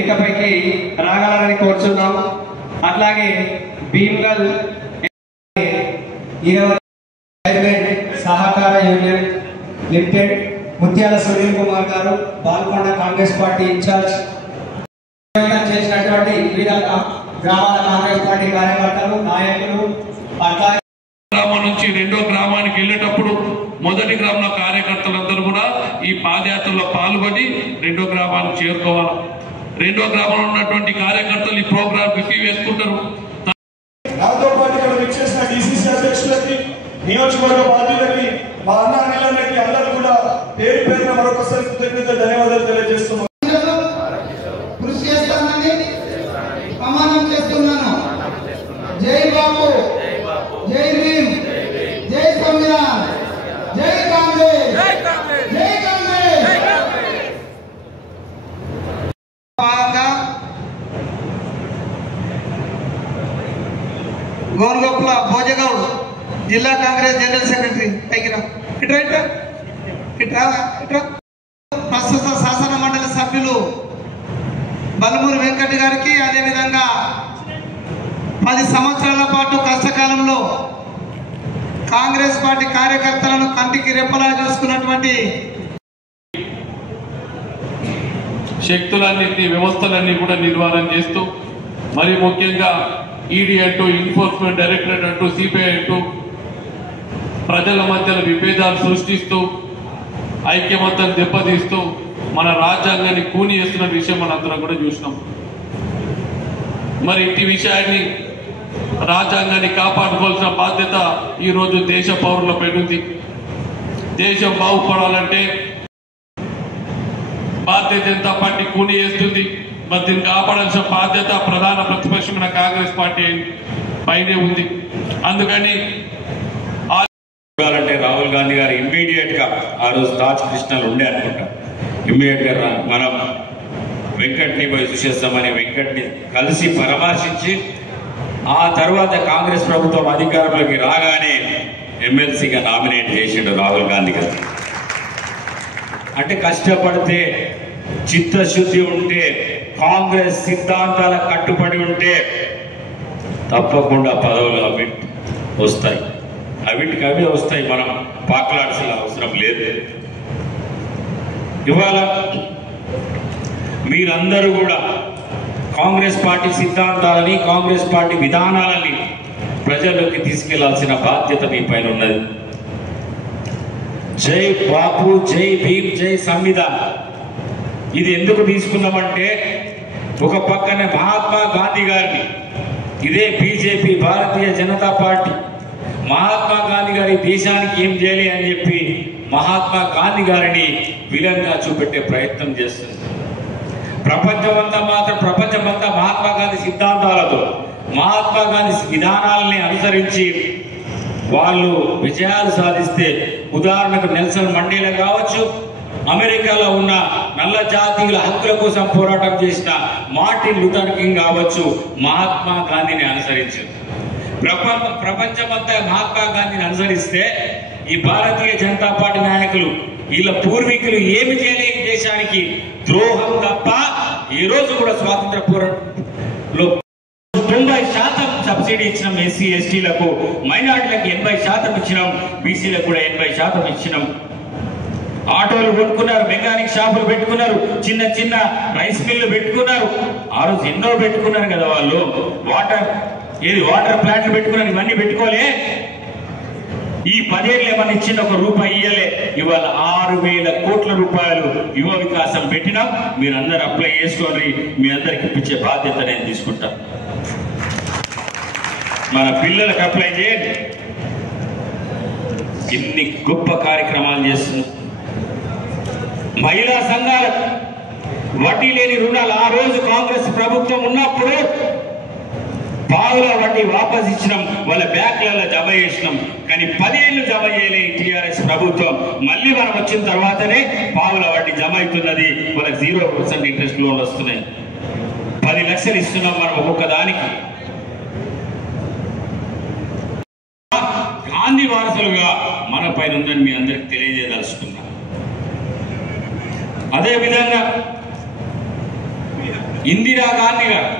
వేదికపైకి రాగలరని కోరుచున్నాం. అట్లాగే భీమ్గల్ సహకార యూనియన్ లిమిటెడ్ ముత్యాల సునీల్ కుమార్ గారు, బాల్కొండ కాంగ్రెస్ పార్టీ ఇన్ఛార్జ్ చేసినటువంటి వివిధ గ్రామాల కాంగ్రెస్ పార్టీ కార్యకర్తలు, నాయకులు, గ్రామం నుంచి రెండో గ్రామానికి వెళ్ళేటప్పుడు మొదటి గ్రామంలో కార్యకర్తలందరూ కూడా ఈ పాదయాత్రలో పాల్గొని రెండో గ్రామానికి చేరుకోవాలి. రెండో గ్రామంలో ఉన్నటువంటి కార్యకర్తలు ఈ ప్రోగ్రాం విధి వేసుకుంటారు. నాతో పాటు ఇక్కడ విచ్చేసిన డిసిసి అధ్యక్షులకి, నియోజకవర్గ బాధ్యులకి, మా అన్నకి అందరూ కూడా పేరు పేరున మరొకసారి కృతజ్ఞత ధన్యవాదాలు తెలియజేస్తున్నాను. కృషి చేస్తానని ప్రమాణం చేస్తున్నాను. జై బాబు, జై భీమ్, జై సంవిధాన్, జై కాంగ్రెస్, జై కాంగ్రెస్. గోన్గోపుల భోజగౌడ్, జిల్లా కాంగ్రెస్ జనరల్ సెక్రటరీ. పైకి రా, ఇట్రా ఇట్రా ఇట్రా. ప్రస్తుత శాసన మండలి సభ్యులు బలమూరి వెంకట గారికి, అదేవిధంగా 10 సంవత్సరాల పాటు కష్టకాలంలో కాంగ్రెస్ పార్టీ కార్యకర్తలను కంటికి రెప్పలా చూసుకున్నటువంటి శక్తులన్నింటినీ, వ్యవస్థలన్నీ కూడా నిర్వహణ చేస్తూ, మరి ముఖ్యంగా ఈడీ అంటూ, ఎన్ఫోర్స్మెంట్ డైరెక్టరేట్ అంటూ, సిబిఐ అంటూ ప్రజల మధ్యలో విభేదాలు సృష్టిస్తూ, ఐక్యమత్యం దెబ్బతీస్తూ మన రాజ్యాంగాన్ని కూని చేస్తున్న విషయం మనందరం కూడా చూసినాం. మరి ఇట్టి విషయాన్ని, రాజ్యాంగాన్ని కాపాడుకోవాల్సిన బాధ్యత ఈరోజు దేశ పౌరులపై ఉంది. దేశం బాగుపడాలంటే భారతీయ జనతా పార్టీ కూని చేస్తుంది. మరి దీన్ని కాపాడాల్సిన బాధ్యత ప్రధాన ప్రతిపక్షమైన కాంగ్రెస్ పార్టీ పైనే ఉంది. అందుకని రాహుల్ గాంధీ గారు ఇమ్మీడియట్ గా ఆ రోజు తాజ్ కృష్ణలు ఉండే అనుకుంటా, ఇమ్మీడియట్ గా మనం వెంకట్ని పోయి చూసేస్తామని వెంకట్ని కలిసి పరామర్శించి, ఆ తర్వాత కాంగ్రెస్ ప్రభుత్వం అధికారంలోకి రాగానే ఎమ్మెల్సీగా నామినేట్ చేసిండు రాహుల్ గాంధీ గారు. అంటే కష్టపడితే, చిత్తశుద్ధి ఉంటే, కాంగ్రెస్ సిద్ధాంతాల కట్టుబడి ఉంటే తప్పకుండా పదవులు అవి వస్తాయి. అవిటికి అవే వస్తాయి. మనం పాకులాడాల్సిన అవసరం లేదు. ఇవాళ మీరందరూ కూడా కాంగ్రెస్ పార్టీ సిద్ధాంతాలని, కాంగ్రెస్ పార్టీ విధానాలని ప్రజల్లోకి తీసుకెళ్లాల్సిన బాధ్యత మీ పైన ఉన్నది. జై బాపు, జై భీమ్, జై సంవిధాన్. ఇది ఎందుకు తీసుకున్నామంటే, ఒక పక్కన మహాత్మా గాంధీ గారిని, ఇదే బీజేపీ భారతీయ జనతా పార్టీ మహాత్మా గాంధీ గారి దేశానికి ఏం చేయాలి అని చెప్పి మహాత్మా గాంధీ గారిని విలన్గా చూపెట్టే ప్రయత్నం చేస్తుంది. ప్రపంచమంతా మహాత్మా గాంధీ సిద్ధాంతాలతో, మహాత్మా గాంధీ విధానాలని అనుసరించి వాళ్ళు విజయాలు సాధిస్తే, ఉదాహరణకు నెల్సన్ మండేలా కావచ్చు, అమెరికాలో ఉన్న నల్ల జాతీయుల హక్కుల కోసం పోరాటం చేసిన మార్టిన్ లూథర్ కింగ్ కావచ్చు, మహాత్మా గాంధీని అనుసరించింది. ప్రపంచమంతా మహాత్మా గాంధీని అనుసరిస్తే, ఈ భారతీయ జనతా పార్టీ నాయకులు, వీళ్ళ పూర్వీకులు ఏమి చేయలేని దేశానికి ద్రోహం తప్ప ఈ రోజు కూడా స్వాతంత్ర పోరాటంలో 90% సబ్సిడీ ఇచ్చినాం. ఎస్సీ ఎస్టీలకు, మైనార్టీలకు 80% ఇచ్చినాం, బీసీలకు కూడా 80% ఇచ్చినాం. ఆటోలు కొనుక్కున్నారు, మెకానిక్ షాపులు పెట్టుకున్నారు, చిన్న చిన్న రైస్ మిల్లు పెట్టుకున్నారు. ఆ రోజు ఎన్నో పెట్టుకున్నారు కదా వాళ్ళు. వాటర్ ప్లాంట్లు పెట్టుకున్నారు. ఇవన్నీ పెట్టుకోలే. ఈ 10 ఏళ్ళు ఏమన్నా ఇచ్చిన ₹1 ఇయ్యలే. ఇవాళ 6,000 కోట్ల రూపాయలు యువ వికాసం పెట్టినాం. మీరందరూ అప్లై చేసుకోండి. మీ అందరికి ఇప్పించే బాధ్యత నేను తీసుకుంటా. మన పిల్లలకు అప్లై చేయండి. ఇన్ని గొప్ప కార్యక్రమాలు చేస్తున్నాం. మహిళా సంఘాలకు వడ్డీ లేని రుణాలు ఆ రోజు కాంగ్రెస్ ప్రభుత్వం ఉన్నప్పుడు పావుల వడ్డీ వాపస్ ఇచ్చినాం, వాళ్ళ బ్యాంకులలో జమ చేసినాం. కానీ 10 ఏళ్ళు జమ చేయలేని టీఆర్ఎస్ ప్రభుత్వం మళ్ళీ మనం వచ్చిన తర్వాతనే పావుల వడ్డీ జమ అవుతున్నది. వాళ్ళకి 0% ఇంట్రెస్ట్ లోన్లు వస్తున్నాయి. 10 లక్షలు ఇస్తున్నాం మనం ఒక్కొక్క దానికి. గాంధీ వారసులుగా మన పైన ఉందని మీ అందరికి తెలియజేయదలుచుకున్నాం. అదేవిధంగా ఇందిరాగాంధీ గారు,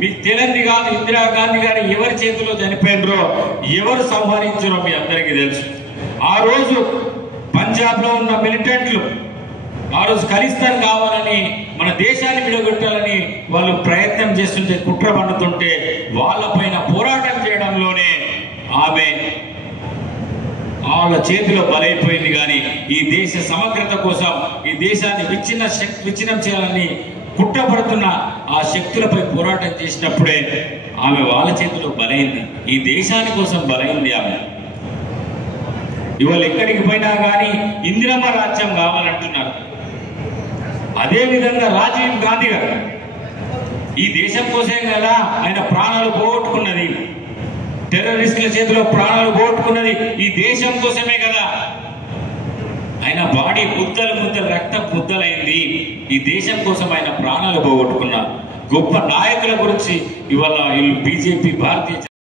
మీకు తెలియంది కాదు, ఇందిరాగాంధీ గారు ఎవరి చేతిలో చనిపోయినరో, ఎవరు సంహరించారో మీ అందరికీ తెలుసు. ఆ రోజు పంజాబ్ లో ఉన్న మిలిటెంట్లు ఆ రోజు ఖలిస్తాన్ కావాలని, మన దేశాన్ని విడగొట్టాలని వాళ్ళు ప్రయత్నం చేస్తుంటే, కుట్ర పన్నుతుంటే వాళ్ళపైన పోరాటం చేయడంలోనే ఆమె వాళ్ళ చేతిలో బలైపోయింది. కానీ ఈ దేశ సమగ్రత కోసం, ఈ దేశాన్ని విచ్ఛిన్నం చేయాలని కుట్రపడుతున్న ఆ శక్తులపై పోరాటం చేసినప్పుడే ఆమె వాళ్ళ చేతిలో బలైంది. ఈ దేశాని కోసం బలైంది ఆమె. ఇవాళ ఎక్కడికి పోయినా కానీ ఇందిరమ్మ రాజ్యం కావాలంటున్నారు. అదేవిధంగా రాజీవ్ గాంధీ గారు ఈ దేశం కోసమే కదా ఆయన ప్రాణాలు పోగొట్టుకున్నది, టెర్రరిస్టుల చేతిలో ప్రాణాలు పోగొట్టుకున్నది ఈ దేశం కోసమే కదా. ఆయన బాడీ ముద్దలు రక్త ముద్దలైంది ఈ దేశం కోసం. ఆయన ప్రాణాలు పోగొట్టుకున్న గొప్ప నాయకుల గురించి ఇవాళ బీజేపీ, భారతీయ